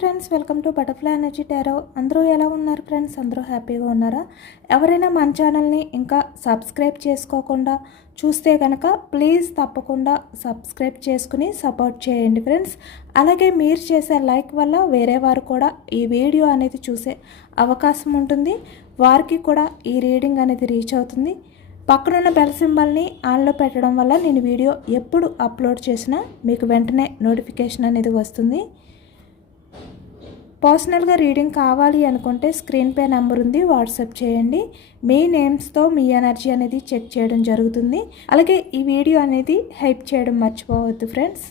Friends, welcome to butterfly energy tarot. అందరూ ఎలా ఉన్నారు ఫ్రెండ్స్? అందరూ హ్యాపీగా ఉన్నారా? ఎవరైనా మన ఛానల్ని ఇంకా సబ్స్క్రైబ్ చేసుకోకుండా చూస్తే కనుక ప్లీజ్ తప్పకుండా సబ్స్క్రైబ్ చేసుకుని సపోర్ట్ చేయండి ఫ్రెండ్స్. అలాగే మీరు చేసే లైక్ వల్ల వేరే వారు కూడా ఈ వీడియో అనేది చూసే అవకాశం ఉంటుంది. వారికి కూడా ఈ రీడింగ్ అనేది రీచ్ అవుతుంది. పక్కనున్న బెల్ సింబల్ని ఆన్లో పెట్టడం వల్ల నేను వీడియో ఎప్పుడు అప్లోడ్ చేసినా మీకు వెంటనే నోటిఫికేషన్ అనేది వస్తుంది. పర్సనల్గా రీడింగ్ కావాలి అనుకుంటే స్క్రీన్ పే నెంబర్ ఉంది, వాట్సాప్ చేయండి. మీ నేమ్స్తో మీ ఎనర్జీ అనేది చెక్ చేయడం జరుగుతుంది. అలాగే ఈ వీడియో అనేది హైప్ చేయడం మర్చిపోవద్దు ఫ్రెండ్స్.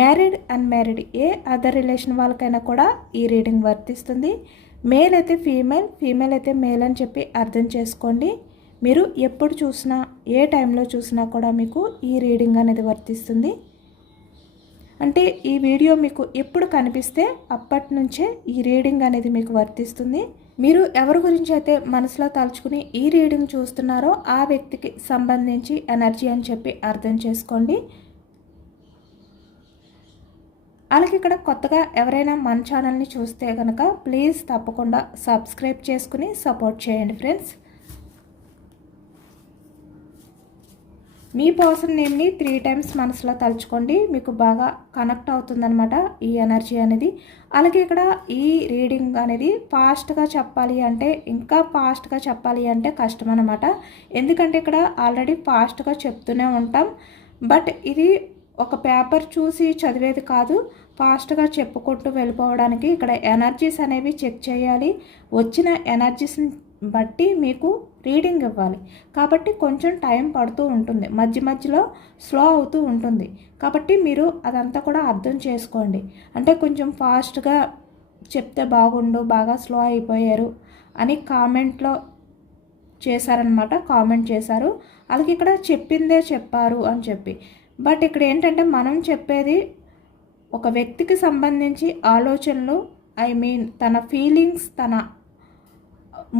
మ్యారీడ్ అన్మ్యారీడ్ ఏ అదర్ రిలేషన్ వాళ్ళకైనా కూడా ఈ రీడింగ్ వర్తిస్తుంది. మేల్ అయితే ఫీమేల్, ఫీమేల్ అయితే మేల్ అని చెప్పి అర్థం చేసుకోండి. మీరు ఎప్పుడు చూసినా ఏ టైంలో చూసినా కూడా మీకు ఈ రీడింగ్ అనేది వర్తిస్తుంది. అంటే ఈ వీడియో మీకు ఎప్పుడు కనిపిస్తే అప్పటి నుంచే ఈ రీడింగ్ అనేది మీకు వర్తిస్తుంది. మీరు ఎవరి గురించి అయితే మనసులో తలుచుకుని ఈ రీడింగ్ చూస్తున్నారో ఆ వ్యక్తికి సంబంధించి ఎనర్జీ అని చెప్పి అర్థం చేసుకోండి. అలాగే ఇక్కడ కొత్తగా ఎవరైనా మన ఛానల్ని చూస్తే కనుక ప్లీజ్ తప్పకుండా సబ్స్క్రైబ్ చేసుకుని సపోర్ట్ చేయండి ఫ్రెండ్స్. మీ పర్సన్ నేమ్ని 3 టైమ్స్ మనసులో తలుచుకోండి, మీకు బాగా కనెక్ట్ అవుతుందన్నమాట ఈ ఎనర్జీ అనేది. అలాగే ఇక్కడ ఈ రీడింగ్ అనేది ఫాస్ట్గా చెప్పాలి అంటే, ఇంకా ఫాస్ట్గా చెప్పాలి అంటే కష్టం అన్నమాట. ఎందుకంటే ఇక్కడ ఆల్రెడీ ఫాస్ట్గా చెప్తూనే ఉంటాం, బట్ ఇది ఒక పేపర్ చూసి చదివేది కాదు. ఫాస్ట్గా చెప్పుకుంటూ వెళ్ళిపోవడానికి ఇక్కడ ఎనర్జీస్ అనేవి చెక్ చేయాలి. వచ్చిన ఎనర్జీస్ని బట్టి మీకు రీడింగ్ ఇవ్వాలి. కాబట్టి కొంచెం టైం పడుతూ ఉంటుంది, మధ్య మధ్యలో స్లో అవుతూ ఉంటుంది. కాబట్టి మీరు అదంతా కూడా అర్థం చేసుకోండి. అంటే కొంచెం ఫాస్ట్గా చెప్తే బాగుండు, బాగా స్లో అయిపోయారు అని కామెంట్లో చేశారనమాట, కామెంట్ చేశారు. అలాగే ఇక్కడ చెప్పిందే చెప్పారు అని చెప్పి. బట్ ఇక్కడ ఏంటంటే మనం చెప్పేది ఒక వ్యక్తికి సంబంధించి ఆలోచనలు, తన ఫీలింగ్స్, తన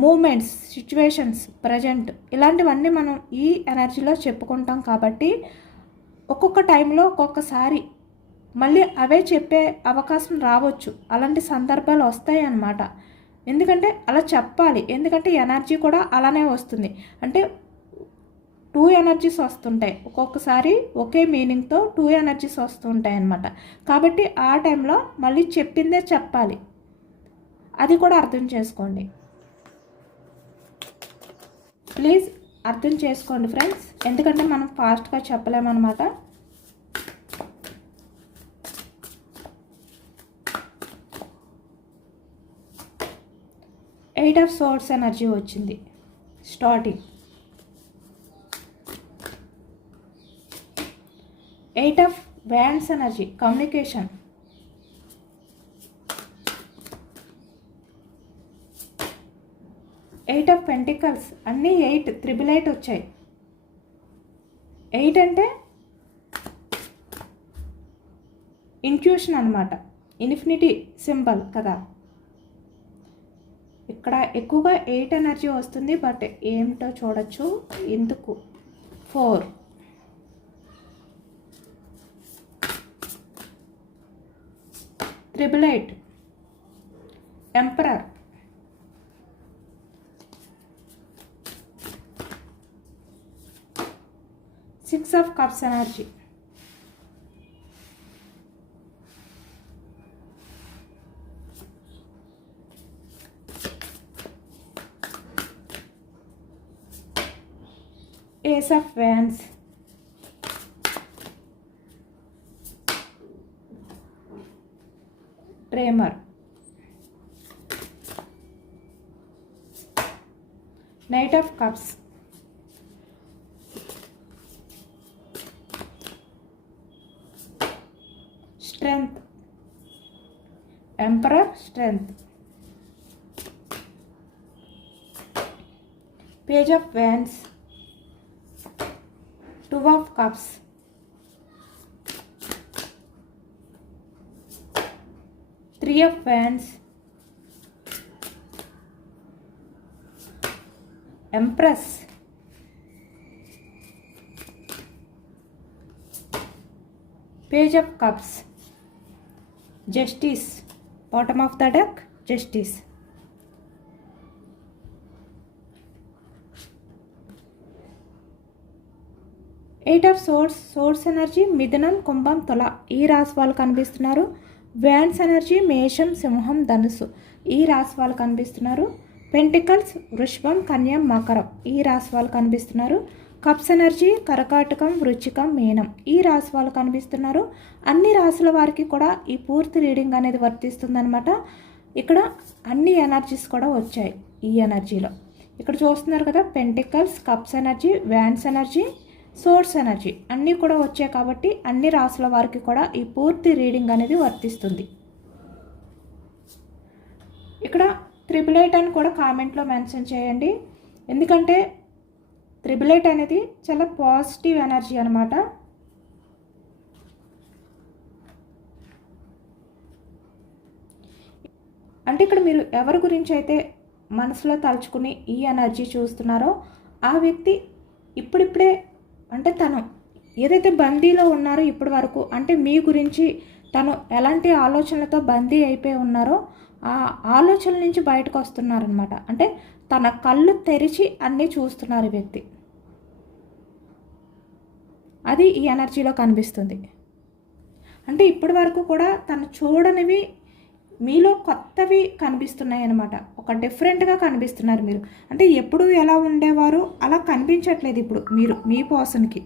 మూమెంట్స్, సిచ్యువేషన్స్, ప్రజెంట్ ఇలాంటివన్నీ మనం ఈ ఎనర్జీలో చెప్పుకుంటాం. కాబట్టి ఒక్కొక్క టైంలో ఒక్కొక్కసారి మళ్ళీ అవే చెప్పే అవకాశం రావచ్చు. అలాంటి సందర్భాలు వస్తాయి అన్నమాట. ఎందుకంటే అలా చెప్పాలి, ఎందుకంటే ఎనర్జీ కూడా అలానే వస్తుంది. అంటే 2 ఎనర్జీస్ వస్తుంటాయి ఒక్కొక్కసారి, ఒకే మీనింగ్తో 2 ఎనర్జీస్ వస్తుంటాయి అన్నమాట. కాబట్టి ఆ టైంలో మళ్ళీ చెప్పిందే చెప్పాలి, అది కూడా అర్థం చేసుకోండి. ప్లీజ్ అర్థం చేసుకోండి ఫ్రెండ్స్, ఎందుకంటే మనం ఫాస్ట్గా చెప్పలేమన్నమాట. ఎయిట్ ఆఫ్ సోర్స్ ఎనర్జీ వచ్చింది starting. 8 of wands energy communication. 8 of pentacles అన్నీ 8, 888 వచ్చాయి. 8 అంటే ఇంట్యూషన్ అనమాట, ఇన్ఫినిటీ సింబల్ కదా. ఇక్కడ ఎక్కువగా 8 ఎనర్జీ వస్తుంది, బట్ ఏమిటో చూడొచ్చు. ఎందుకు 4, 888, emperor, 6 of cups energy, ace of wands, ట్రేమర్, knight of cups, strength, emperor, strength, page of wands, 2 of cups, 3 of wands, empress, page of cups, justice, bottom of the deck justice. Eight of swords, swords energy మిథునం, కుంభం, తుల ఈ రాశి వాళ్ళు కనిపిస్తున్నారు. Wands energy మేషం, సింహం, ధనుసు ఈ రాశి వాళ్ళు కనిపిస్తున్నారు. పెంటికల్స్ వృషభం, కన్యం, మకరం ఈ రాశి వాళ్ళు కనిపిస్తున్నారు. కప్స్ ఎనర్జీ కర్కాటకం, వృశ్చికం, మీనం ఈ రాశి వాళ్ళు కనిపిస్తున్నారు. అన్ని రాశుల వారికి కూడా ఈ పూర్తి రీడింగ్ అనేది వర్తిస్తుందన్నమాట. ఇక్కడ అన్ని ఎనర్జీస్ కూడా వచ్చాయి ఈ ఎనర్జీలో. ఇక్కడ చూస్తున్నారు కదా, pentacles, cups energy, wands energy, source energy అన్నీ కూడా వచ్చాయి కాబట్టి అన్ని రాశుల వారికి కూడా ఈ పూర్తి రీడింగ్ అనేది వర్తిస్తుంది. ఇక్కడ 888 అని కూడా కామెంట్లో మెన్షన్ చేయండి, ఎందుకంటే 888 అనేది చాలా పాజిటివ్ ఎనర్జీ అనమాట. అంటే ఇక్కడ మీరు ఎవరి గురించి అయితే మనసులో తలుచుకుని ఈ ఎనర్జీ చూస్తున్నారో ఆ వ్యక్తి ఇప్పుడిప్పుడే, అంటే తను ఏదైతే బందీలో ఉన్నారో ఇప్పటి వరకు, అంటే మీ గురించి తను ఎలాంటి ఆలోచనలతో బందీ అయిపోయి ఉన్నారో ఆ ఆలోచనల నుంచి బయటకు వస్తున్నారనమాట. అంటే తన కళ్ళు తెరిచి అన్నీ చూస్తున్నారు ఈ వ్యక్తి, అది ఈ ఎనర్జీలో కనిపిస్తుంది. అంటే ఇప్పటి వరకు కూడా తను చూడనివి మీలో కొత్తవి కనిపిస్తున్నాయి అన్నమాట. ఒక డిఫరెంట్గా కనిపిస్తున్నారు మీరు. అంటే ఎప్పుడు ఎలా ఉండేవారు అలా కనిపించట్లేదు ఇప్పుడు మీరు. మీ పర్సన్కి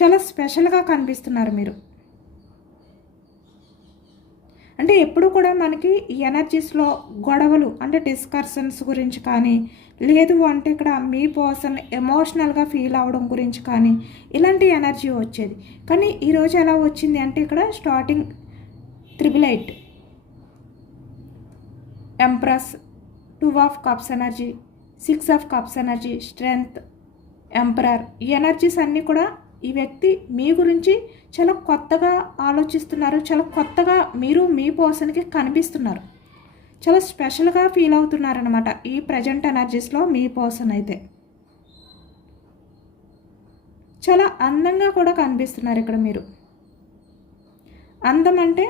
చాలా స్పెషల్గా కనిపిస్తున్నారు మీరు. అంటే ఎప్పుడు కూడా మనకి ఈ ఎనర్జీస్లో గొడవలు, అంటే డిస్కషన్స్ గురించి కానీ, లేదు అంటే ఇక్కడ మీ పర్సన్ ఎమోషనల్గా ఫీల్ అవ్వడం గురించి కానీ ఇలాంటి ఎనర్జీ వచ్చేది. కానీ ఈరోజు ఎలా వచ్చింది అంటే ఇక్కడ starting 888, empress, 2 of cups energy, 6 of cups energy, strength, emperor ఈ ఎనర్జీస్ అన్నీ కూడా ఈ వ్యక్తి మీ గురించి చాలా కొత్తగా ఆలోచిస్తున్నారు. చాలా కొత్తగా మీరు మీ పర్సన్కి కనిపిస్తున్నారు. చాలా స్పెషల్గా ఫీల్ అవుతున్నారనమాట ఈ ప్రజెంట్ ఎనర్జీస్లో మీ పర్సన్ అయితే. చాలా అందంగా కూడా కనిపిస్తున్నారు ఇక్కడ మీరు. అందం అంటే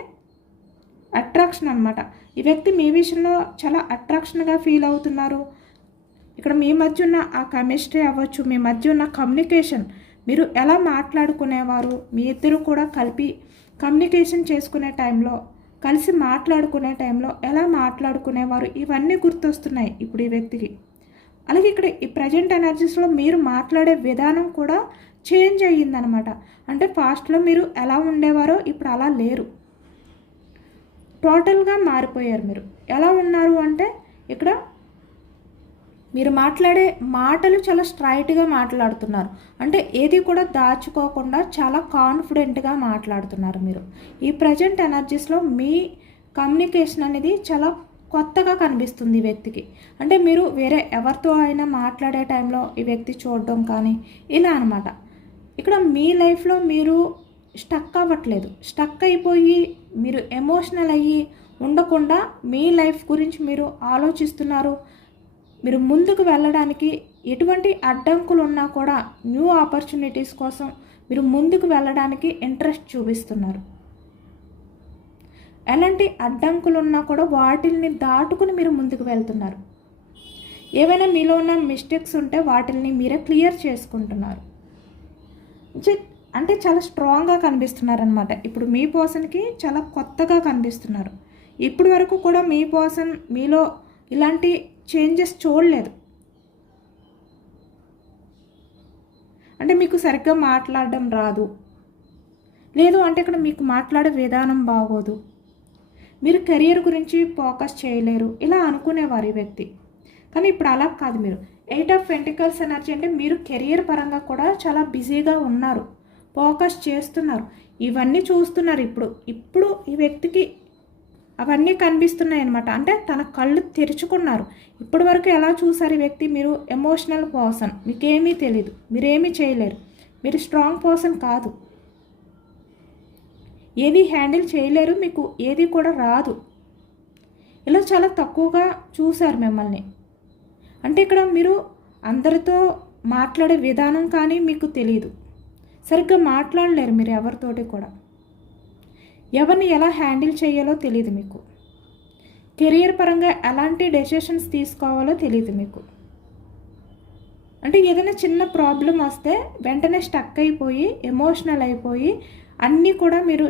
అట్రాక్షన్ అనమాట. ఈ వ్యక్తి మీ విషయంలో చాలా అట్రాక్షన్గా ఫీల్ అవుతున్నారు. ఇక్కడ మీ మధ్య ఉన్న ఆ కెమిస్ట్రీ అవ్వచ్చు, మీ మధ్య ఉన్న కమ్యూనికేషన్, మీరు ఎలా మాట్లాడుకునేవారు, మీ ఇద్దరు కూడా కలిపి కమ్యూనికేషన్ చేసుకునే టైంలో, కలిసి మాట్లాడుకునే టైంలో ఎలా మాట్లాడుకునేవారు, ఇవన్నీ గుర్తొస్తున్నాయి ఇప్పుడు ఈ వ్యక్తికి. అలాగే ఇక్కడ ఈ ప్రజెంట్ ఎనర్జీస్లో మీరు మాట్లాడే విధానం కూడా చేంజ్ అయ్యిందనమాట. అంటే ఫాస్ట్లో మీరు ఎలా ఉండేవారో ఇప్పుడు అలా లేరు, టోటల్గా మారిపోయారు. మీరు ఎలా ఉన్నారు అంటే ఇక్కడ మీరు మాట్లాడే మాటలు చాలా స్ట్రైట్గా మాట్లాడుతున్నారు. అంటే ఏది కూడా దాచుకోకుండా చాలా కాన్ఫిడెంట్గా మాట్లాడుతున్నారు మీరు. ఈ ప్రజెంట్ ఎనర్జీస్లో మీ కమ్యూనికేషన్ అనేది చాలా కొత్తగా కనిపిస్తుంది ఈ వ్యక్తికి. అంటే మీరు వేరే ఎవరితో అయినా మాట్లాడే టైంలో ఈ వ్యక్తి చూడడం కానీ ఇలా అనమాట. ఇక్కడ మీ లైఫ్లో మీరు స్టక్ అవ్వట్లేదు. స్టక్ అయిపోయి మీరు ఎమోషనల్ అయ్యి ఉండకుండా మీ లైఫ్ గురించి మీరు ఆలోచిస్తున్నారు. మీరు ముందుకు వెళ్ళడానికి ఎటువంటి అడ్డంకులు ఉన్నా కూడా న్యూ ఆపర్చునిటీస్ కోసం మీరు ముందుకు వెళ్ళడానికి ఇంట్రెస్ట్ చూపిస్తున్నారు. ఎలాంటి అడ్డంకులు ఉన్నా కూడా వాటిల్ని దాటుకుని మీరు ముందుకు వెళ్తున్నారు. ఏవైనా మీలో ఉన్న మిస్టేక్స్ ఉంటే వాటిల్ని మీరే క్లియర్ చేసుకుంటున్నారు. అంటే చాలా స్ట్రాంగ్గా కనిపిస్తున్నారనమాట. ఇప్పుడు మీ పర్సన్కి చాలా కొత్తగా కనిపిస్తున్నారు. ఇప్పటి వరకు కూడా మీ పర్సన్ మీలో ఇలాంటి చేంజెస్ చూడలేదు. అంటే మీకు సరిగ్గా మాట్లాడడం రాదు, లేదు అంటే ఇక్కడ మీకు మాట్లాడే విధానం బాగోదు, మీరు కెరియర్ గురించి ఫోకస్ చేయలేరు, ఇలా అనుకునేవారు ఈ వ్యక్తి. కానీ ఇప్పుడు అలా కాదు. మీరు 8 ఆఫ్ పెంటికల్స్ ఎనర్జీ అంటే మీరు కెరియర్ పరంగా కూడా చాలా బిజీగా ఉన్నారు, ఫోకస్ చేస్తున్నారు, ఇవన్నీ చూస్తున్నారు. ఇప్పుడు ఈ వ్యక్తికి అవన్నీ కనిపిస్తున్నాయి అనమాట. అంటే తన కళ్ళు తెరుచుకున్నారు. ఇప్పటి వరకు ఎలా చూసారు ఈ వ్యక్తి, మీరు ఎమోషనల్ పర్సన్, మీకేమీ తెలీదు, మీరేమీ చేయలేరు, మీరు స్ట్రాంగ్ పర్సన్ కాదు, ఏది హ్యాండిల్ చేయలేరు, మీకు ఏది కూడా రాదు, ఇలా చాలా తక్కువగా చూశారు మిమ్మల్ని. అంటే ఇక్కడ మీరు అందరితో మాట్లాడే విధానం కానీ మీకు తెలియదు, సరిగ్గా మాట్లాడలేరు మీరు ఎవరితోటి కూడా. ఎవరిని ఎలా హ్యాండిల్ చేయాలో తెలియదు మీకు. కెరియర్ పరంగా ఎలాంటి డెసిషన్స్ తీసుకోవాలో తెలియదు మీకు. అంటే ఏదైనా చిన్న ప్రాబ్లం వస్తే వెంటనే స్టక్ అయిపోయి ఎమోషనల్ అయిపోయి అన్నీ కూడా మీరు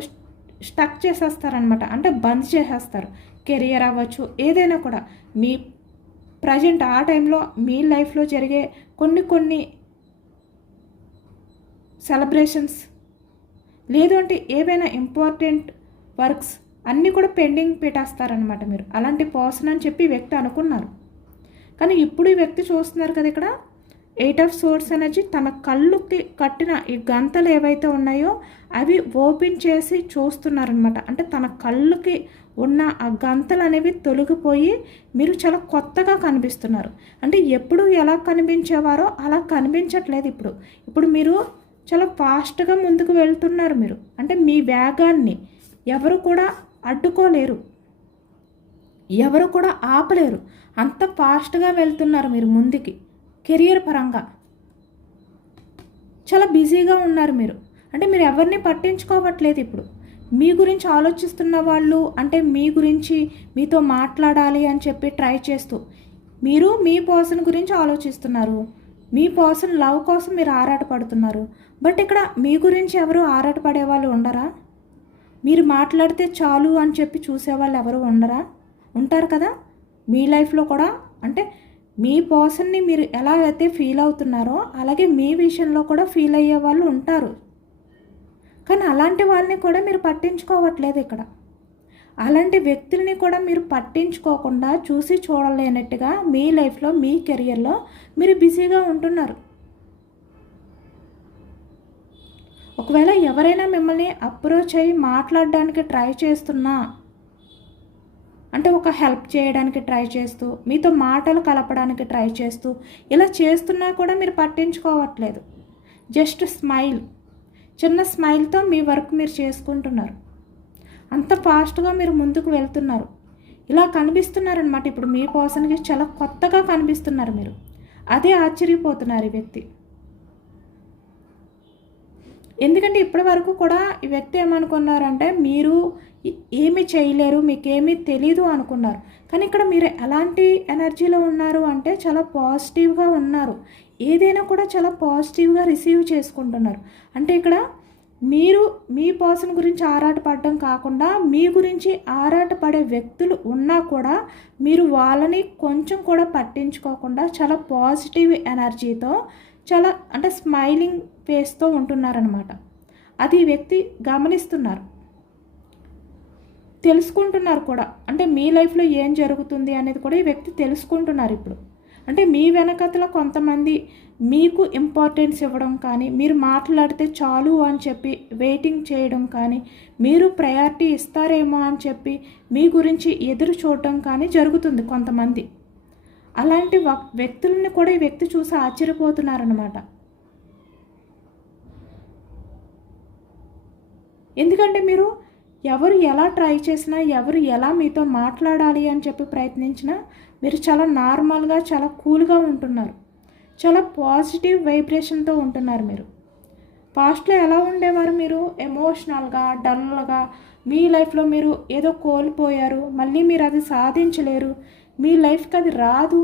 స్టక్ చేసేస్తారనమాట. అంటే బంద్ చేసేస్తారు. కెరియర్ అవ్వచ్చు, ఏదైనా కూడా మీ ప్రజెంట్ ఆ టైంలో మీ లైఫ్లో జరిగే కొన్ని సెలబ్రేషన్స్, లేదు అంటే ఏవైనా ఇంపార్టెంట్ వర్క్స్ అన్నీ కూడా పెండింగ్ పెట్టేస్తారనమాట మీరు. అలాంటి పర్సన్ అని చెప్పి వ్యక్తి అనుకున్నారు. కానీ ఇప్పుడు ఈ వ్యక్తి చూస్తున్నారు కదా, ఇక్కడ 8 ఆఫ్ సోర్స్ ఎనర్జీ తన కళ్ళుకి కట్టిన ఈ గంతలు ఏవైతే ఉన్నాయో అవి ఓపెన్ చేసి చూస్తున్నారనమాట. అంటే తన కళ్ళుకి ఉన్న ఆ గంతలు అనేవి తొలగిపోయి మీరు చాలా కొత్తగా కనిపిస్తున్నారు. అంటే ఎప్పుడు ఎలా కనిపించేవారో అలా కనిపించట్లేదు ఇప్పుడు మీరు చాలా ఫాస్ట్గా ముందుకు వెళ్తున్నారు మీరు. అంటే మీ వేగాన్ని ఎవరు కూడా అడ్డుకోలేరు, ఎవరు కూడా ఆపలేరు. అంత ఫాస్ట్గా వెళ్తున్నారు మీరు ముందుకి. కెరియర్ పరంగా చాలా బిజీగా ఉన్నారు మీరు. అంటే మీరు ఎవరిని పట్టించుకోవట్లేదు ఇప్పుడు. మీ గురించి ఆలోచిస్తున్న వాళ్ళు, అంటే మీ గురించి మీతో మాట్లాడాలి అని చెప్పి ట్రై చేస్తూ మీరు మీ పర్సన్ గురించి ఆలోచిస్తున్నారు. మీ పర్సన్ లవ్ కోసం మీరు ఆరాటపడుతున్నారు. బట్ ఇక్కడ మీ గురించి ఎవరు ఆరాటపడే వాళ్ళు ఉండరా? మీరు మాట్లాడితే చాలు అని చెప్పి చూసేవాళ్ళు ఎవరు ఉండరా? ఉంటారు కదా మీ లైఫ్లో కూడా. అంటే మీ పర్సన్ని మీరు ఎలా అయితే ఫీల్ అవుతున్నారో అలాగే మీ విషయంలో కూడా ఫీల్ అయ్యే వాళ్ళు ఉంటారు. కానీ అలాంటి వాళ్ళని కూడా మీరు పట్టించుకోవట్లేదు ఇక్కడ. అలాంటి వ్యక్తులని కూడా మీరు పట్టించుకోకుండా చూసి చూడలేనట్టుగా మీ లైఫ్లో మీ కెరియర్లో మీరు బిజీగా ఉంటున్నారు. ఒకవేళ ఎవరైనా మిమ్మల్ని అప్రోచ్ అయ్యి మాట్లాడడానికి ట్రై చేస్తున్నా, అంటే ఒక హెల్ప్ చేయడానికి ట్రై చేస్తూ, మీతో మాటలు కలపడానికి ట్రై చేస్తూ ఇలా చేస్తున్నా కూడా మీరు పట్టించుకోవట్లేదు. జస్ట్ స్మైల్, చిన్న స్మైల్తో మీ వర్క్ మీరు చేసుకుంటున్నారు. అంత ఫాస్ట్గా మీరు ముందుకు వెళ్తున్నారు. ఇలా కనిపిస్తున్నారనమాట. ఇప్పుడు మీ పర్సన్కి చాలా కొత్తగా కనిపిస్తున్నారు మీరు. అదే ఆశ్చర్యపోతున్నారు ఈ వ్యక్తి. ఎందుకంటే ఇప్పటి వరకు కూడా ఈ వ్యక్తి ఏమనుకున్నారంటే మీరు ఏమీ చేయలేరు, మీకేమీ తెలీదు అనుకున్నారు. కానీ ఇక్కడ మీరు ఎలాంటి ఎనర్జీలో ఉన్నారు అంటే చాలా పాజిటివ్గా ఉన్నారు. ఏదైనా కూడా చాలా పాజిటివ్గా రిసీవ్ చేసుకుంటున్నారు. అంటే ఇక్కడ మీరు మీ పర్సన్ గురించి ఆరాటపడడం కాకుండా మీ గురించి ఆరాటపడే వ్యక్తులు ఉన్నా కూడా మీరు వాళ్ళని కొంచెం కూడా పట్టించుకోకుండా చాలా పాజిటివ్ ఎనర్జీతో, చాలా అంటే స్మైలింగ్ ఫేస్తో ఉంటున్నారనమాట. అది ఈ వ్యక్తి గమనిస్తున్నారు, తెలుసుకుంటున్నారు కూడా. అంటే మీ లైఫ్లో ఏం జరుగుతుంది అనేది కూడా ఈ వ్యక్తి తెలుసుకుంటున్నారు ఇప్పుడు. అంటే మీ వెనకతల కొంతమంది మీకు ఇంపార్టెన్స్ ఇవ్వడం కానీ, మీరు మాట్లాడితే చాలు అని చెప్పి వెయిటింగ్ చేయడం కానీ, మీరు ప్రయారిటీ ఇస్తారేమో అని చెప్పి మీ గురించి ఎదురు చూడటం కానీ జరుగుతుంది కొంతమంది. అలాంటి వ్యక్తులని కూడా ఈ వ్యక్తి చూసి ఆశ్చర్యపోతున్నారనమాట. ఎందుకంటే మీరు ఎవరు ఎలా ట్రై చేసినా, ఎవరు ఎలా మీతో మాట్లాడాలి అని చెప్పి ప్రయత్నించినా మీరు చాలా నార్మల్గా, చాలా కూల్గా ఉంటున్నారు. చాలా పాజిటివ్ వైబ్రేషన్తో ఉంటున్నారు మీరు. పాస్ట్లో ఎలా ఉండేవారు మీరు? ఎమోషనల్గా, డల్గా, మీ లైఫ్లో మీరు ఏదో కోల్పోయారు, మళ్ళీ మీరు అది సాధించలేరు, మీ లైఫ్కి అది రాదు,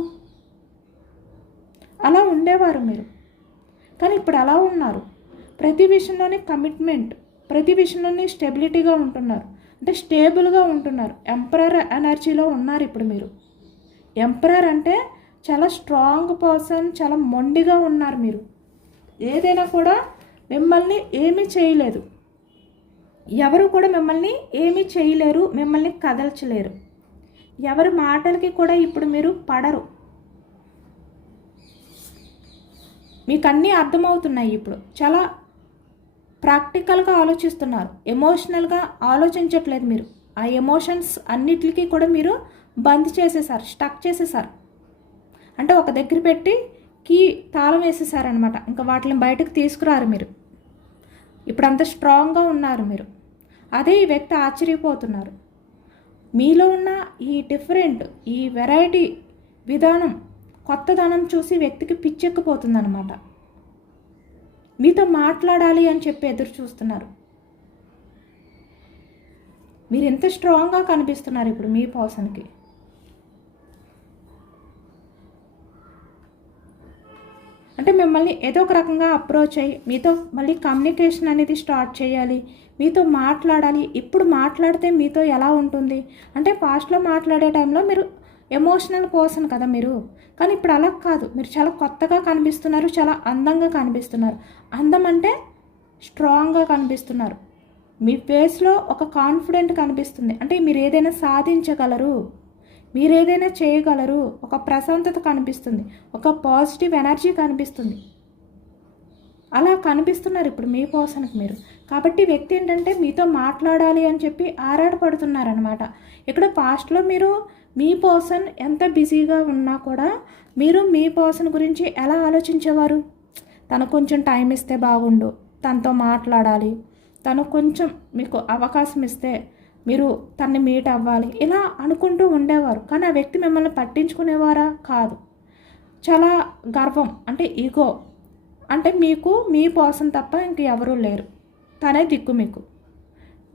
అలా ఉండేవారు మీరు. కానీ ఇప్పుడు ఎలా ఉన్నారు? ప్రతి విషయంలోనే కమిట్మెంట్, ప్రతి విషయంలోనే స్టెబిలిటీగా ఉంటున్నారు. అంటే స్టేబుల్గా ఉంటున్నారు. ఎంపరర్ ఎనర్జీలో ఉన్నారు ఇప్పుడు మీరు. ఎంపరర్ అంటే చాలా స్ట్రాంగ్ పర్సన్, చాలా మొండిగా ఉన్నారు మీరు. ఏదైనా కూడా మిమ్మల్ని ఏమీ చేయలేదు, ఎవరు కూడా మిమ్మల్ని ఏమీ చేయలేరు, మిమ్మల్ని కదల్చలేరు. ఎవరి మాటలకి కూడా ఇప్పుడు మీరు పడరు. మీకు అన్నీ అర్థమవుతున్నాయి. ఇప్పుడు చాలా ప్రాక్టికల్గా ఆలోచిస్తున్నారు, ఎమోషనల్గా ఆలోచించట్లేదు మీరు. ఆ ఎమోషన్స్ అన్నిటికీ కూడా మీరు బంద్ చేసేసారు, స్టక్ చేసేసారు. అంటే ఒక దగ్గర పెట్టి తాళం వేసేసారనమాట. ఇంకా వాటిని బయటకు తీసుకురారు మీరు. ఇప్పుడు అంత స్ట్రాంగ్గా ఉన్నారు మీరు. అదే ఈ వ్యక్తి ఆశ్చర్యపోతున్నారు. మీలో ఉన్న ఈ డిఫరెంట్, ఈ వెరైటీ విధానం, కొత్తదనం చూసి వ్యక్తికి పిచ్చెక్కిపోతుందన్నమాట. మీతో మాట్లాడాలి అని చెప్పి ఎదురు చూస్తున్నారు. మీరు ఎంత స్ట్రాంగ్గా కనిపిస్తున్నారు ఇప్పుడు మీ పర్సన్కి. అంటే మిమ్మల్ని ఏదో ఒక రకంగా అప్రోచ్ అయ్యి మీతో మళ్ళీ కమ్యూనికేషన్ అనేది స్టార్ట్ చేయాలి, మీతో మాట్లాడాలి. ఇప్పుడు మాట్లాడితే మీతో ఎలా ఉంటుంది అంటే పాస్ట్లో మాట్లాడే టైంలో మీరు ఎమోషనల్ పర్సన్ కదా మీరు, కానీ ఇప్పుడు అలా కాదు. మీరు చాలా కొత్తగా కనిపిస్తున్నారు, చాలా అందంగా కనిపిస్తున్నారు. అందం అంటే స్ట్రాంగ్గా కనిపిస్తున్నారు. మీ ఫేస్లో ఒక కాన్ఫిడెంట్ కనిపిస్తుంది. అంటే మీరు ఏదైనా సాధించగలరు, మీరు ఏదైనా చేయగలరు, ఒక ప్రశాంతత కనిపిస్తుంది, ఒక పాజిటివ్ ఎనర్జీ కనిపిస్తుంది. అలా కనిపిస్తున్నారు ఇప్పుడు మీ పర్సన్కి మీరు. కాబట్టి వ్యక్తి ఏంటంటే మీతో మాట్లాడాలి అని చెప్పి ఆరాటపడుతున్నారనమాట. ఇక్కడ పాస్ట్లో మీరు మీ పర్సన్ ఎంత బిజీగా ఉన్నా కూడా మీరు మీ పర్సన్ గురించి ఎలా ఆలోచించేవారు? తను కొంచెం టైం ఇస్తే బాగుండు, తనతో మాట్లాడాలి, తను కొంచెం మీకు అవకాశం ఇస్తే మీరు తన్ని మీట్ అవ్వాలి, ఇలా అనుకుంటూ ఉండేవారు. కానీ ఆ వ్యక్తి మిమ్మల్ని పట్టించుకునేవారా? కాదు. చాలా గర్వం అంటే ఈగో, అంటే మీకు మీ పర్సన్ తప్ప ఇంక ఎవరూ లేరు, తనే దిక్కు మీకు.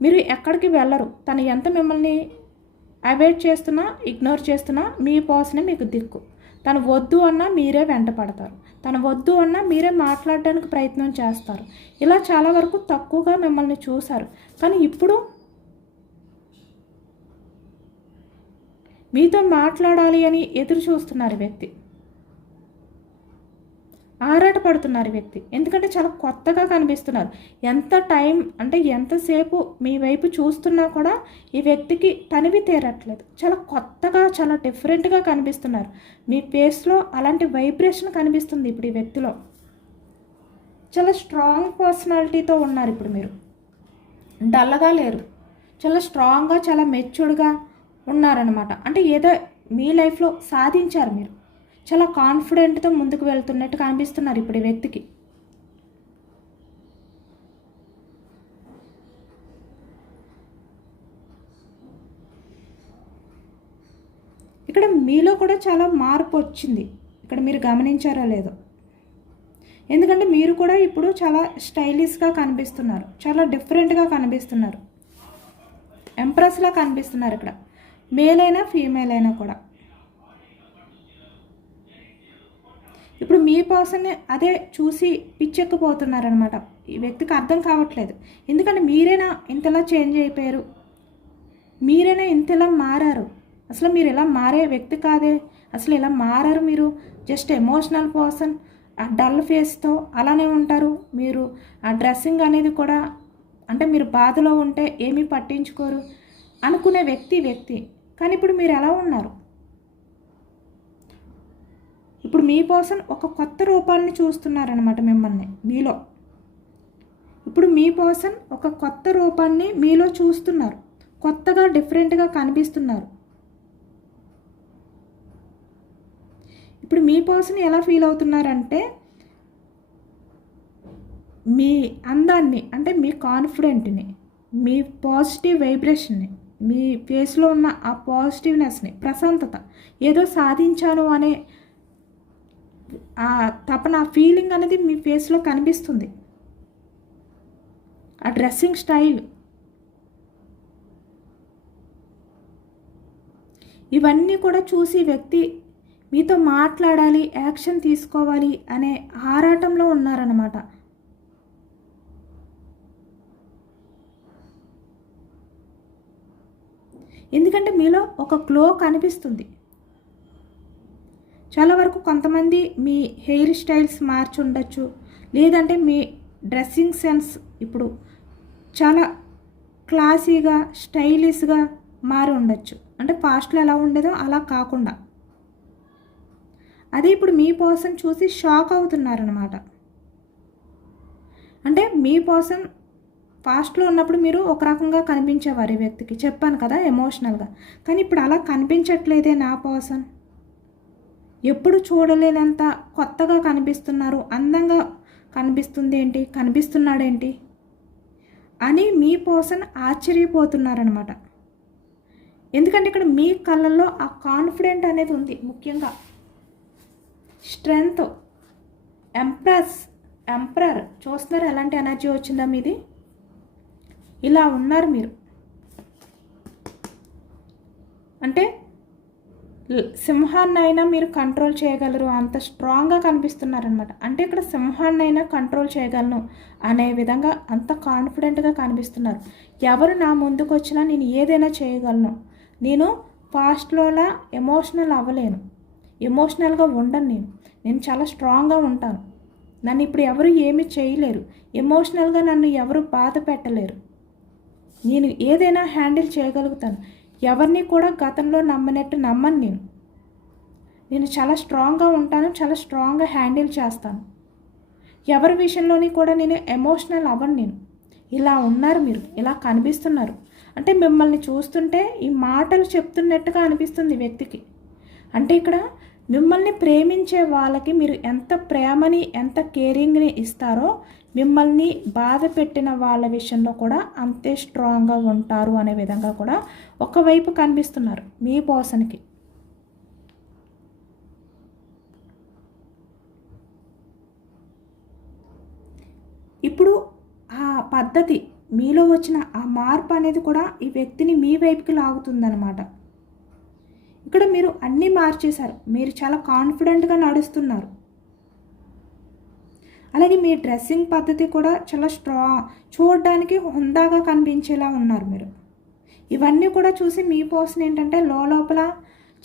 మీరు ఎక్కడికి వెళ్ళరు. తను ఎంత మిమ్మల్ని అవాయిడ్ చేస్తున్నా, ఇగ్నోర్ చేస్తున్నా మీ పర్సనే మీకు దిక్కు. తను వద్దు అన్నా మీరే వెంట పడతారు, తను వద్దు అన్నా మీరే మాట్లాడడానికి ప్రయత్నం చేస్తారు. ఇలా చాలా వరకు తక్కువగా మిమ్మల్ని చూశారు. కానీ ఇప్పుడు మీతో మాట్లాడాలి అని ఎదురు చూస్తున్నారు వ్యక్తి, ఆరాటపడుతున్నారు వ్యక్తి. ఎందుకంటే చాలా కొత్తగా కనిపిస్తున్నారు. ఎంత టైం అంటే ఎంతసేపు మీ వైపు చూస్తున్నా కూడా ఈ వ్యక్తికి తనివి తీరట్లేదు. చాలా కొత్తగా, చాలా డిఫరెంట్గా కనిపిస్తున్నారు. మీ ఫేస్లో అలాంటి వైబ్రేషన్ కనిపిస్తుంది ఇప్పుడు ఈ వ్యక్తిలో. చాలా స్ట్రాంగ్ పర్సనాలిటీతో ఉన్నారు ఇప్పుడు మీరు. డల్గా లేరు, చాలా స్ట్రాంగ్గా, చాలా మెచ్యూర్డ్గా ఉన్నారనమాట. అంటే ఏదో మీ లైఫ్లో సాధించారు మీరు. చాలా కాన్ఫిడెంట్తో ముందుకు వెళ్తున్నట్టు కనిపిస్తున్నారు ఇప్పుడు ఈ వ్యక్తికి. ఇక్కడ మీలో కూడా చాలా మార్పు వచ్చింది. ఇక్కడ మీరు గమనించారో లేదో, ఎందుకంటే మీరు కూడా ఇప్పుడు చాలా స్టైలిష్గా కనిపిస్తున్నారు, చాలా డిఫరెంట్గా కనిపిస్తున్నారు, ఎంప్రెస్లా కనిపిస్తున్నారు. ఇక్కడ మేల్ అయినా ఫీమేల్ అయినా కూడా ఇప్పుడు మీ పర్సన్ని అదే చూసి పిచ్చెక్కిపోతున్నారనమాట. ఈ వ్యక్తికి అర్థం కావట్లేదు. ఎందుకంటే మీరేనా ఇంతలా చేంజ్ అయిపోయారు, మీరేనా ఇంతలా మారారు. అసలు మీరు ఇలా మారే వ్యక్తి కాదే, అసలు ఇలా మారారు మీరు. జస్ట్ ఎమోషనల్ పర్సన్, ఆ డల్ ఫేస్తో అలానే ఉంటారు మీరు. ఆ డ్రెస్సింగ్ అనేది కూడా అంటే మీరు బాధలో ఉంటే ఏమీ పట్టించుకోరు అనుకునే వ్యక్తి. కానీ ఇప్పుడు మీరు ఎలా ఉన్నారు? ఇప్పుడు మీ పర్సన్ ఒక కొత్త రూపాన్ని చూస్తున్నారనమాట మిమ్మల్ని మీలో. ఇప్పుడు మీ పర్సన్ ఒక కొత్త రూపాన్ని మీలో చూస్తున్నారు, కొత్తగా డిఫరెంట్గా కనిపిస్తున్నారు. ఇప్పుడు మీ పర్సన్ ఎలా ఫీల్ అవుతున్నారంటే మీ అందాన్ని, అంటే మీ కాన్ఫిడెంట్ని, మీ పాజిటివ్ వైబ్రేషన్ని, మీ ఫేస్లో ఉన్న ఆ పాజిటివ్నెస్ని, ప్రశాంతత, ఏదో సాధించాను అనే ఆ తపన, ఫీలింగ్ అనేది మీ ఫేస్లో కనిపిస్తుంది. ఆ డ్రెస్సింగ్ స్టైల్, ఇవన్నీ కూడా చూసి వ్యక్తి మీతో మాట్లాడాలి, యాక్షన్ తీసుకోవాలి అనే ఆరాటంలో ఉన్నారన్నమాట. ఎందుకంటే మీలో ఒక గ్లో కనిపిస్తుంది. చాలా వరకు కొంతమంది మీ హెయిర్ స్టైల్స్ మార్చి ఉండొచ్చు, లేదంటే మీ డ్రెస్సింగ్ సెన్స్ ఇప్పుడు చాలా క్లాసీగా, స్టైలిష్గా మారి ఉండొచ్చు. అంటే పాస్ట్లో ఎలా ఉండేదో అలా కాకుండా. అదే ఇప్పుడు మీ పర్సన్ చూసి షాక్ అవుతున్నారనమాట. అంటే మీ పర్సన్ పాస్ట్లో ఉన్నప్పుడు మీరు ఒక రకంగా కనిపించేవారు ఈ వ్యక్తికి, చెప్పాను కదా ఎమోషనల్గా. కానీ ఇప్పుడు అలా కనిపించట్లేదే నా పర్సన్. ఎప్పుడు చూడలేనంత కొత్తగా కనిపిస్తున్నారు, అందంగా కనిపిస్తున్నాడేంటి అని మీ పర్సన్ ఆశ్చర్యపోతున్నారనమాట. ఎందుకంటే ఇక్కడ మీ కళ్ళల్లో ఆ కాన్ఫిడెంట్ అనేది ఉంది. ముఖ్యంగా స్ట్రెంగ్త్, ఎంపరర్ చూస్తున్నారు ఎలాంటి ఎనర్జీ వచ్చిందా మీది. ఇలా ఉన్నారు మీరు. అంటే సింహాన్నైనా మీరు కంట్రోల్ చేయగలరు, అంత స్ట్రాంగ్గా కనిపిస్తున్నారనమాట. అంటే ఇక్కడ సింహాన్నైనా కంట్రోల్ చేయగలను అనే విధంగా అంత కాన్ఫిడెంట్గా కనిపిస్తున్నారు. ఎవరు నా ముందుకు వచ్చినా నేను ఏదైనా చేయగలను, నేను ఫాస్ట్లోలా ఎమోషనల్ అవ్వలేను, ఎమోషనల్గా ఉండను, నేను చాలా స్ట్రాంగ్గా ఉంటాను, నన్ను ఇప్పుడు ఎవరు ఏమీ చేయలేరు, ఎమోషనల్గా నన్ను ఎవరు బాధ పెట్టలేరు, నేను ఏదైనా హ్యాండిల్ చేయగలుగుతాను, ఎవరిని కూడా గతంలో నమ్మనట్టు నమ్మను, నేను చాలా స్ట్రాంగ్గా ఉంటాను, చాలా స్ట్రాంగ్గా హ్యాండిల్ చేస్తాను, ఎవరి విషయంలోని కూడా నేను ఎమోషనల్ అవ్వను, ఇలా ఉన్నారు మీరు, ఇలా కనిపిస్తున్నారు. అంటే మిమ్మల్ని చూస్తుంటే ఈ మాటలు చెప్తున్నట్టుగా అనిపిస్తుంది వ్యక్తికి. అంటే ఇక్కడ మిమ్మల్ని ప్రేమించే వాళ్ళకి మీరు ఎంత ప్రేమని ఎంత కేరింగ్ని ఇస్తారో మిమ్మల్ని బాధ పెట్టిన వాళ్ళ విషయంలో కూడా అంతే స్ట్రాంగ్గా ఉంటారు అనే విధంగా కూడా ఒకవైపు కనిపిస్తున్నారు మీ పర్సన్కి. ఇప్పుడు ఆ పద్ధతి మీలో వచ్చిన ఆ మార్పు అనేది కూడా ఈ వ్యక్తిని మీ వైపుకి లాగుతుందన్నమాట. ఇక్కడ మీరు అన్నీ మార్చేశారు, మీరు చాలా కాన్ఫిడెంట్గా నడుస్తున్నారు. అలాగే మీ డ్రెస్సింగ్ పద్ధతి కూడా చాలా చూడడానికి హుందాగా కనిపించేలా ఉన్నారు మీరు. ఇవన్నీ కూడా చూసి మీ పర్సన్ ఏంటంటే లోపల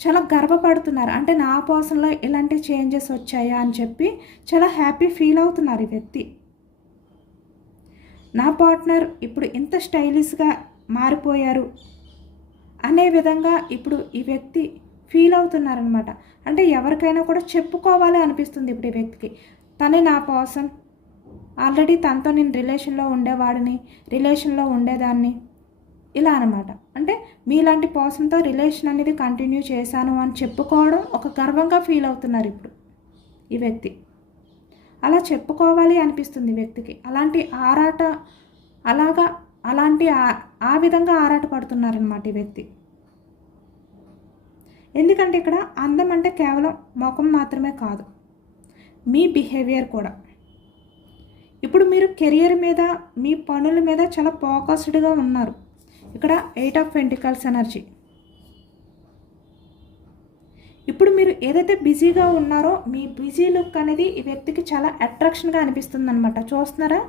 చాలా గర్వపడుతున్నారు. అంటే నా పర్సన్లో ఇలాంటి చేంజెస్ వచ్చాయా అని చెప్పి చాలా హ్యాపీ ఫీల్ అవుతున్నారు ఈ వ్యక్తి. నా పార్ట్నర్ ఇప్పుడు ఇంత స్టైలిష్గా మారిపోయారు అనే విధంగా ఇప్పుడు ఈ వ్యక్తి ఫీల్ అవుతున్నారనమాట. అంటే ఎవరికైనా కూడా చెప్పుకోవాలి అనిపిస్తుంది ఇప్పుడు ఈ వ్యక్తికి, తనే నా పర్సన్, ఆల్రెడీ తనతో నేను రిలేషన్లో ఉండేవాడిని, రిలేషన్లో ఉండేదాన్ని, ఇలా అనమాట. అంటే మీలాంటి పర్సన్తో రిలేషన్ అనేది కంటిన్యూ చేశాను అని చెప్పుకోవడం ఒక గర్వంగా ఫీల్ అవుతున్నారు ఇప్పుడు ఈ వ్యక్తి. అలా చెప్పుకోవాలి అనిపిస్తుంది వ్యక్తికి. అలాంటి ఆరాట ఆ విధంగా ఆరాట పడుతున్నారనమాట ఈ వ్యక్తి. ఎందుకంటే ఇక్కడ అందం అంటే కేవలం ముఖం మాత్రమే కాదు, మీ బిహేవియర్ కూడా. ఇప్పుడు మీరు కెరియర్ మీద మీ పనుల మీద చాలా ఫోకస్డ్గా ఉన్నారు. ఇక్కడ 8 ఆఫ్ పెంటికల్స్ ఎనర్జీ. ఇప్పుడు మీరు ఏదైతే బిజీగా ఉన్నారో మీ బిజీ లుక్ అనేది ఈ వ్యక్తికి చాలా అట్రాక్షన్గా అనిపిస్తుంది అనమాట. చూస్తున్నారా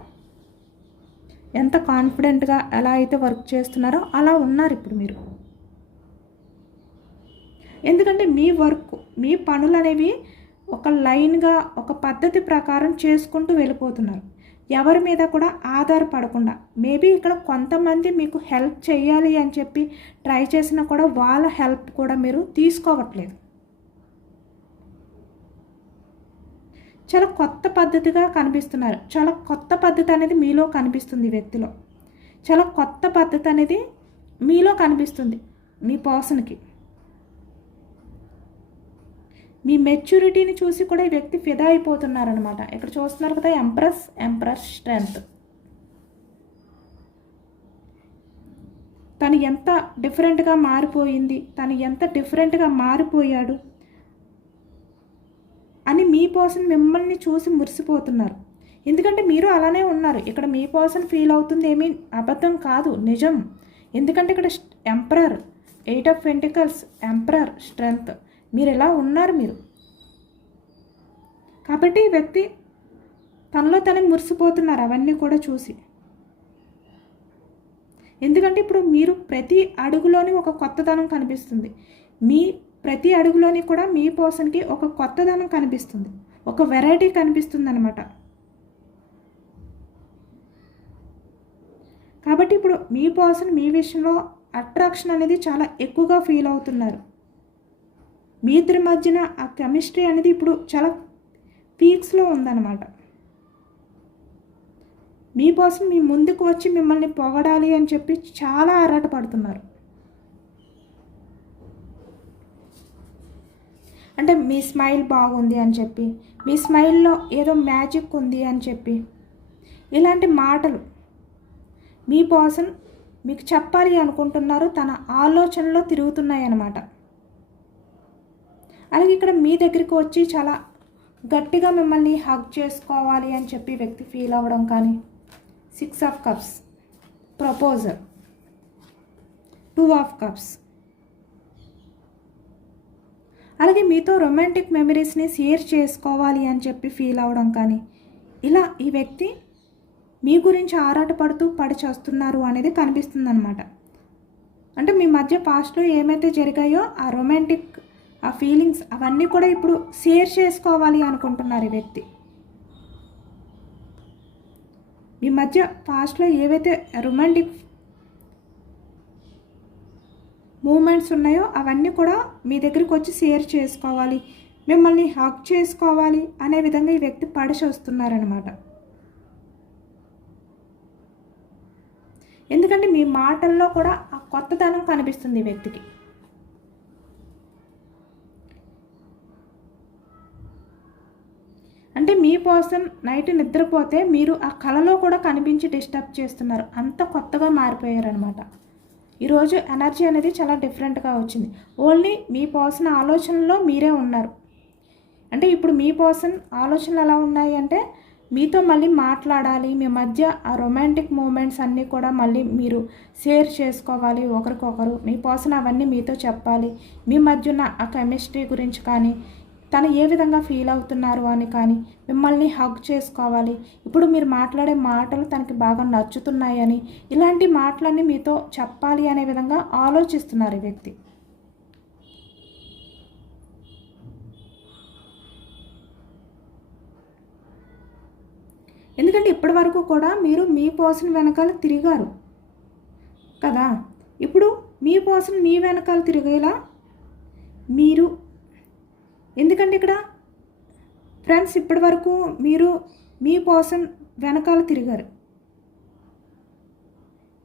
ఎంత కాన్ఫిడెంట్గా ఎలా అయితే వర్క్ చేస్తున్నారో అలా ఉన్నారు ఇప్పుడు మీరు. ఎందుకంటే మీ వర్క్, మీ పనులు అనేవి ఒక లైన్గా ఒక పద్ధతి ప్రకారం చేసుకుంటూ వెళ్ళిపోతున్నారు, ఎవరి మీద కూడా ఆధారపడకుండా. మేబీ ఇక్కడ కొంతమంది మీకు హెల్ప్ చేయాలి అని చెప్పి ట్రై చేసినా కూడా వాళ్ళ హెల్ప్ కూడా మీరు తీసుకోవట్లేదు. చాలా కొత్త పద్ధతిగా కనిపిస్తున్నారు. చాలా కొత్త పద్ధతి అనేది మీలో కనిపిస్తుంది వ్యక్తిలో. చాలా కొత్త పద్ధతి అనేది మీలో కనిపిస్తుంది మీ పర్సన్కి. మీ మెచ్యూరిటీని చూసి కూడా ఈ వ్యక్తి ఫిదా అయిపోతున్నారనమాట. ఇక్కడ చూస్తున్నారు కదా, ఎంప్రెస్ స్ట్రెంగ్త్. తను ఎంత డిఫరెంట్గా మారిపోయింది, తను ఎంత డిఫరెంట్గా మారిపోయాడు అని మీ పర్సన్ మిమ్మల్ని చూసి మురిసిపోతున్నారు. ఎందుకంటే మీరు అలానే ఉన్నారు. ఇక్కడ మీ పర్సన్ ఫీల్ అవుతుంది ఏమీ అబద్ధం కాదు, నిజం. ఎందుకంటే ఇక్కడ emperor, 8 of pentacles, emperor, strength, మీరు ఎలా ఉన్నారు మీరు. కాబట్టి ఈ వ్యక్తి తనలో తనే మురిసిపోతున్నారు అవన్నీ కూడా చూసి. ఎందుకంటే ఇప్పుడు మీరు ప్రతి అడుగులోని ఒక కొత్తదనం కనిపిస్తుంది. మీ ప్రతి అడుగులోని కూడా మీ పర్సన్కి ఒక కొత్తదనం కనిపిస్తుంది, ఒక వెరైటీ కనిపిస్తుంది అనమాట. కాబట్టి ఇప్పుడు మీ పర్సన్ మీ విషయంలో అట్రాక్షన్ అనేది చాలా ఎక్కువగా ఫీల్ అవుతున్నారు. మీ ఇద్దరి మధ్యన ఆ కెమిస్ట్రీ అనేది ఇప్పుడు చాలా పీక్స్లో ఉందన్నమాట. మీ పర్సన్ మీ ముందుకు వచ్చి మిమ్మల్ని పొగడాలి అని చెప్పి చాలా ఆరాటపడుతున్నారు. అంటే మీ స్మైల్ బాగుంది అని చెప్పి, మీ స్మైల్లో ఏదో మ్యాజిక్ ఉంది అని చెప్పి, ఇలాంటి మాటలు మీ పర్సన్ మీకు చెప్పాలి అనుకుంటున్నారు. తన ఆలోచనలో తిరుగుతున్నాయి అన్నమాట. అలాగే ఇక్కడ మీ దగ్గరికి వచ్చి చాలా గట్టిగా మిమ్మల్ని హగ్ చేసుకోవాలి అని చెప్పి వ్యక్తి ఫీల్ అవ్వడం కానీ, 6 of cups, proposal, 2 of cups, అలాగే మీతో రొమాంటిక్ మెమరీస్ని షేర్ చేసుకోవాలి అని చెప్పి ఫీల్ అవ్వడం కానీ, ఇలా ఈ వ్యక్తి మీ గురించి ఆరాటపడుతూ చేస్తున్నారు అనేది కనిపిస్తుంది అనమాట. అంటే మీ మధ్య పాస్ట్లో ఏమైతే జరిగాయో ఆ రొమాంటిక్ ఆ ఫీలింగ్స్ అవన్నీ కూడా ఇప్పుడు షేర్ చేసుకోవాలి అనుకుంటున్నారు ఈ వ్యక్తి. మీ మధ్య పాస్ట్లో ఏవైతే రొమాంటిక్ మూమెంట్స్ ఉన్నాయో అవన్నీ కూడా మీ దగ్గరికి వచ్చి షేర్ చేసుకోవాలి, మిమ్మల్ని హగ్ చేసుకోవాలి అనే విధంగా ఈ వ్యక్తి వస్తున్నారనమాట. ఎందుకంటే మీ మాటల్లో కూడా ఆ కొత్తదనం కనిపిస్తుంది ఈ వ్యక్తికి. అంటే మీ పర్సన్ నైట్ నిద్రపోతే మీరు ఆ కలలో కూడా కనిపించి డిస్టర్బ్ చేస్తున్నారు, అంత కొత్తగా మారిపోయారనమాట. ఈరోజు ఎనర్జీ అనేది చాలా డిఫరెంట్గా వచ్చింది. ఓన్లీ మీ పర్సన్ ఆలోచనలో మీరే ఉన్నారు. అంటే ఇప్పుడు మీ పర్సన్ ఆలోచనలు ఎలా ఉన్నాయి అంటే మీతో మళ్ళీ మాట్లాడాలి, మీ మధ్య ఆ రొమాంటిక్ మూమెంట్స్ అన్నీ కూడా మళ్ళీ మీరు షేర్ చేసుకోవాలి ఒకరికొకరు. మీ పర్సన్ అవన్నీ మీతో చెప్పాలి, మీ మధ్య ఉన్న ఆ కెమిస్ట్రీ గురించి కానీ, తను ఏ విధంగా ఫీల్ అవుతున్నారు అని కానీ, మిమ్మల్ని హగ్ చేసుకోవాలి. ఇప్పుడు మీరు మాట్లాడే మాటలు తనకి బాగా నచ్చుతున్నాయని, ఇలాంటి మాటలన్నీ మీతో చెప్పాలి అనే విధంగా ఆలోచిస్తున్నారు ఈ వ్యక్తి. ఎందుకంటే ఇప్పటి వరకు కూడా మీరు మీ పర్సన్ వెనకాల తిరిగారు కదా, ఇప్పుడు మీ పర్సన్ మీ వెనకాల తిరిగేలా మీరు, ఎందుకంటే ఇక్కడ ఫ్రెండ్స్ ఇప్పటి వరకు మీరు మీ పర్సన్ వెనకాల తిరిగారు,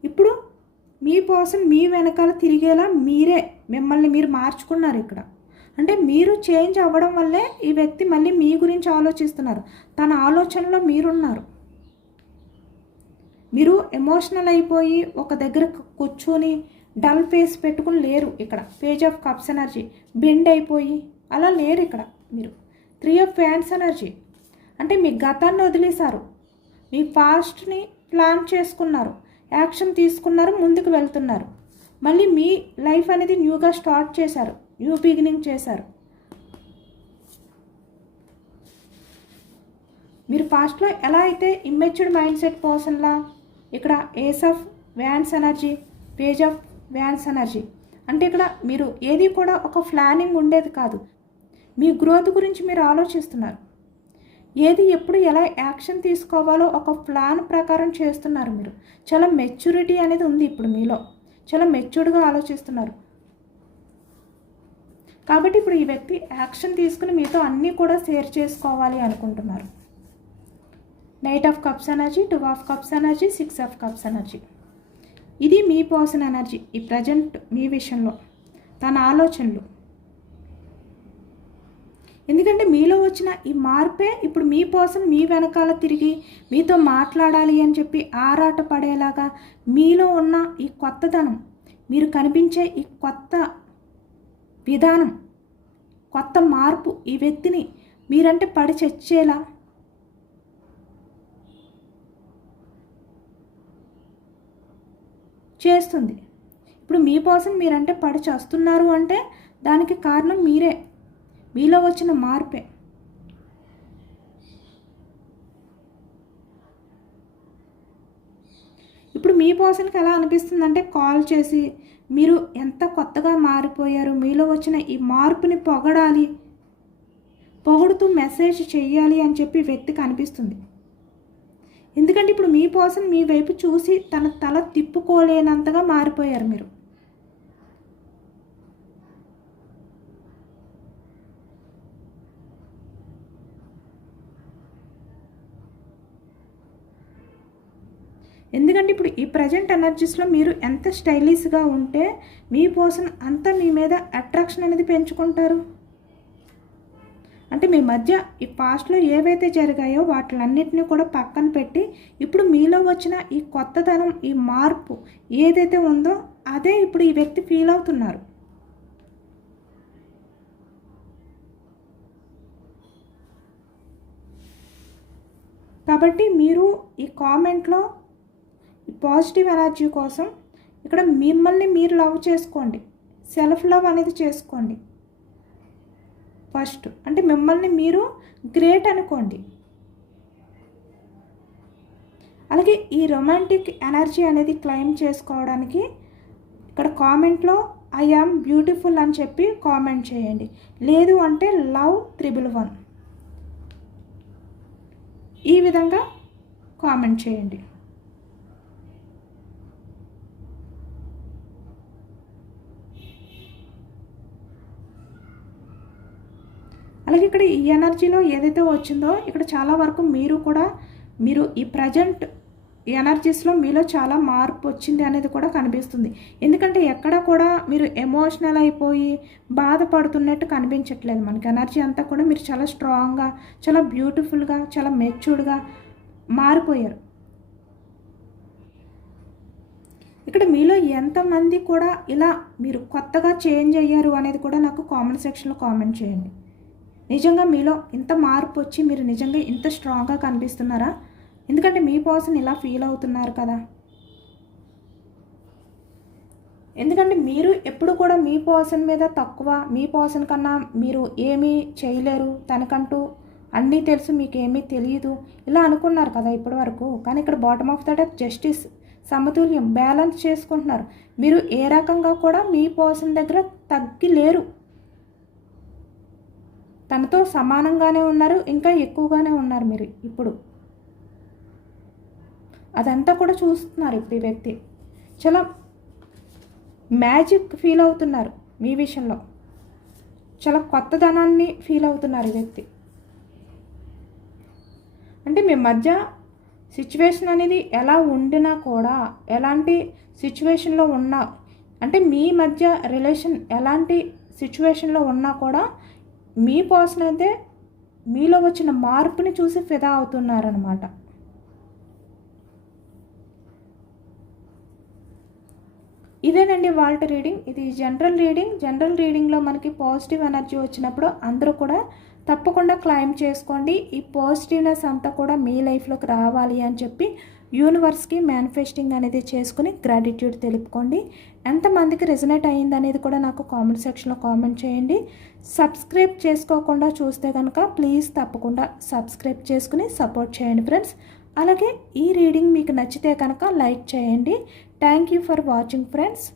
ఇప్పుడు మీ పర్సన్ మీ వెనకాల తిరిగేలా మిమ్మల్ని మీరు మార్చుకున్నారు ఇక్కడ. అంటే మీరు చేంజ్ అవ్వడం వల్లే ఈ వ్యక్తి మళ్ళీ మీ గురించి ఆలోచిస్తున్నారు, తన ఆలోచనలో మీరున్నారు. మీరు ఎమోషనల్ అయిపోయి ఒక దగ్గర కూర్చొని డల్ ఫేస్ పెట్టుకుని లేరు ఇక్కడ. Page of cups energy bend అయిపోయి అలా లేరు ఇక్కడ మీరు. 3 ఆఫ్ ఫ్యాన్స్ ఎనర్జీ అంటే మీ గతాన్ని వదిలేశారు, మీ పాస్ట్ని ప్లాన్ చేసుకున్నారు, యాక్షన్ తీసుకున్నారు, ముందుకు వెళ్తున్నారు. మళ్ళీ మీ లైఫ్ అనేది న్యూగా స్టార్ట్ చేశారు, న్యూ బిగినింగ్ చేశారు. మీరు పాస్ట్లో ఎలా అయితే ఇమ్మెచ్యూర్డ్ మైండ్ సెట్ పర్సన్లా, ఇక్కడ ఏస్ ఆఫ్ వ్యాన్స్ ఎనర్జీ, పేజ్ ఆఫ్ వ్యాన్స్ ఎనర్జీ అంటే ఇక్కడ మీరు ఏది కూడా ఒక ప్లానింగ్ ఉండేది కాదు, మీ గ్రోత్ గురించి మీరు ఆలోచిస్తున్నారు. ఏది ఎప్పుడు ఎలా యాక్షన్ తీసుకోవాలో ఒక ప్లాన్ ప్రకారం చేస్తున్నారు మీరు. చాలా మెచ్యూరిటీ అనేది ఉంది ఇప్పుడు మీలో, చాలా మెచ్యూర్డ్గా ఆలోచిస్తున్నారు. కాబట్టి ఇప్పుడు ఈ వ్యక్తి యాక్షన్ తీసుకుని మీతో అన్నీ కూడా షేర్ చేసుకోవాలి అనుకుంటున్నారు. Night of cups energy, 2 of cups energy, 6 of cups energy. ఇది మీ పర్సన్ ఎనర్జీ ఈ ప్రజెంట్ మీ విషయంలో, తన ఆలోచనలు. ఎందుకంటే మీలో వచ్చిన ఈ మార్పే ఇప్పుడు మీ పర్సన్ మీ వెనకాల తిరిగి మీతో మాట్లాడాలి అని చెప్పి ఆరాట పడేలాగా మీలో ఉన్న ఈ కొత్తదనం, మీరు కనిపించే ఈ కొత్త విధానం, కొత్త మార్పు ఈ వ్యక్తిని మీరంటే పడి చచ్చేలా చేస్తుంది. ఇప్పుడు మీ పర్సన్ మీరంటే పడి చేస్తున్నారు అంటే దానికి కారణం మీరే, మీలో వచ్చిన మార్పే. ఇప్పుడు మీ పర్సన్కి ఎలా అనిపిస్తుందంటే కాల్ చేసి మీరు ఎంత కొత్తగా మారిపోయారు, మీలో వచ్చిన ఈ మార్పుని పొగడాలి, పొగుడుతూ మెసేజ్ చెయ్యాలి అని చెప్పి వ్యక్తికి అనిపిస్తుంది. ఎందుకంటే ఇప్పుడు మీ పర్సన్ మీ వైపు చూసి తన తల తిప్పుకోలేనంతగా మారిపోయారు మీరు. ఎందుకంటే ఇప్పుడు ఈ ప్రజెంట్ ఎనర్జీస్లో మీరు ఎంత స్టైలిష్గా ఉంటే మీ పర్సన్ అంత మీ మీద అట్రాక్షన్ అనేది పెంచుకుంటారు. అంటే మీ మధ్య ఈ పాస్ట్లో ఏవైతే జరిగాయో వాటిలన్నిటిని కూడా పక్కన పెట్టి ఇప్పుడు మీలో వచ్చిన ఈ కొత్తదనం, ఈ మార్పు ఏదైతే ఉందో అదే ఇప్పుడు ఈ వ్యక్తి ఫీల్ అవుతున్నారు. కాబట్టి మీరు ఈ కామెంట్లో ఈ పాజిటివ్ ఎనర్జీ కోసం ఇక్కడ మిమ్మల్ని మీరు లవ్ చేసుకోండి, సెల్ఫ్ లవ్ అనేది చేసుకోండి. ఫస్ట్ అంటే మిమ్మల్ని మీరు గ్రేట్ అనుకోండి. అలాగే ఈ రొమాంటిక్ ఎనర్జీ అనేది క్లెయిమ్ చేసుకోవడానికి ఇక్కడ కామెంట్లో ఐ యామ్ బ్యూటిఫుల్ అని చెప్పి కామెంట్ చేయండి. లేదు అంటే లవ్ 111 ఈ విధంగా కామెంట్ చేయండి. అలాగే ఇక్కడ ఈ ఎనర్జీలో ఏదైతే వచ్చిందో ఇక్కడ చాలా వరకు మీరు ఈ ప్రజెంట్ ఎనర్జీస్లో మీలో చాలా మార్పు వచ్చింది అనేది కూడా కనిపిస్తుంది. ఎందుకంటే ఎక్కడ కూడా మీరు ఎమోషనల్ అయిపోయి బాధపడుతున్నట్టు కనిపించట్లేదు. మనకి ఎనర్జీ అంతా కూడా మీరు చాలా స్ట్రాంగ్గా, చాలా బ్యూటిఫుల్గా, చాలా మెచ్యూర్డ్గా మారిపోయారు. ఇక్కడ మీలో ఎంతమంది కూడా ఇలా మీరు కొత్తగా చేంజ్ అయ్యారు అనేది కూడా నాకు కామెంట్ సెక్షన్లో కామెంట్ చేయండి. నిజంగా మీలో ఇంత మార్పు వచ్చి మీరు నిజంగా ఇంత స్ట్రాంగ్గా కనిపిస్తున్నారా? ఎందుకంటే మీ పర్సన్ ఇలా ఫీల్ అవుతున్నారు కదా. ఎందుకంటే మీరు ఎప్పుడు కూడా మీ పర్సన్ మీద తక్కువ, మీ పర్సన్ కన్నా మీరు ఏమీ చేయలేరు, తనకంటూ అన్నీ తెలుసు మీకేమీ తెలియదు ఇలా అనుకున్నారు కదా ఇప్పటి వరకు. కానీ ఇక్కడ bottom of the deck justice, సమతుల్యం, బ్యాలెన్స్ చేసుకుంటున్నారు. మీరు ఏ రకంగా కూడా మీ పర్సన్ దగ్గర తగ్గి లేరు. తనతో సమానంగానే ఉన్నారు, ఇంకా ఎక్కువగానే ఉన్నారు మీరు ఇప్పుడు. అదంతా కూడా చూస్తున్నారు ఇప్పుడు ఈ వ్యక్తి. చాలా మ్యాజిక్ ఫీల్ అవుతున్నారు మీ విషయంలో. చాలా కొత్తదనాన్ని ఫీల్ అవుతున్నారు ఈ వ్యక్తి. అంటే మీ మధ్య సిచ్యువేషన్ అనేది ఎలా ఉండినా కూడా, ఎలాంటి సిచ్యువేషన్లో ఉన్నా, అంటే మీ మధ్య రిలేషన్ ఎలాంటి సిచ్యువేషన్లో ఉన్నా కూడా మీ పర్సన్ అయితే మీలో వచ్చిన మార్పుని చూసి ఫిదా అవుతున్నారనమాట. ఇదేనండి వాళ్ళ రీడింగ్. ఇది జనరల్ రీడింగ్. జనరల్ రీడింగ్లో మనకి పాజిటివ్ ఎనర్జీ వచ్చినప్పుడు అందరూ కూడా తప్పకుండా క్లైమ్ చేసుకోండి. ఈ పాజిటివ్నెస్ అంతా కూడా మీ లైఫ్లోకి రావాలి అని చెప్పి యూనివర్స్కి మేనిఫెస్టింగ్ అనేది చేసుకుని గ్రాటిట్యూడ్ తెలుపుకోండి. ఎంతమందికి రెజనేట్ అయ్యింది అనేది కూడా నాకు కామెంట్ సెక్షన్లో కామెంట్ చేయండి. సబ్స్క్రైబ్ చేసుకోకుండా చూస్తే కనుక ప్లీజ్ తప్పకుండా సబ్స్క్రైబ్ చేసుకుని సపోర్ట్ చేయండి ఫ్రెండ్స్. అలాగే ఈ రీడింగ్ మీకు నచ్చితే కనుక లైక్ చేయండి. Thank you for watching friends.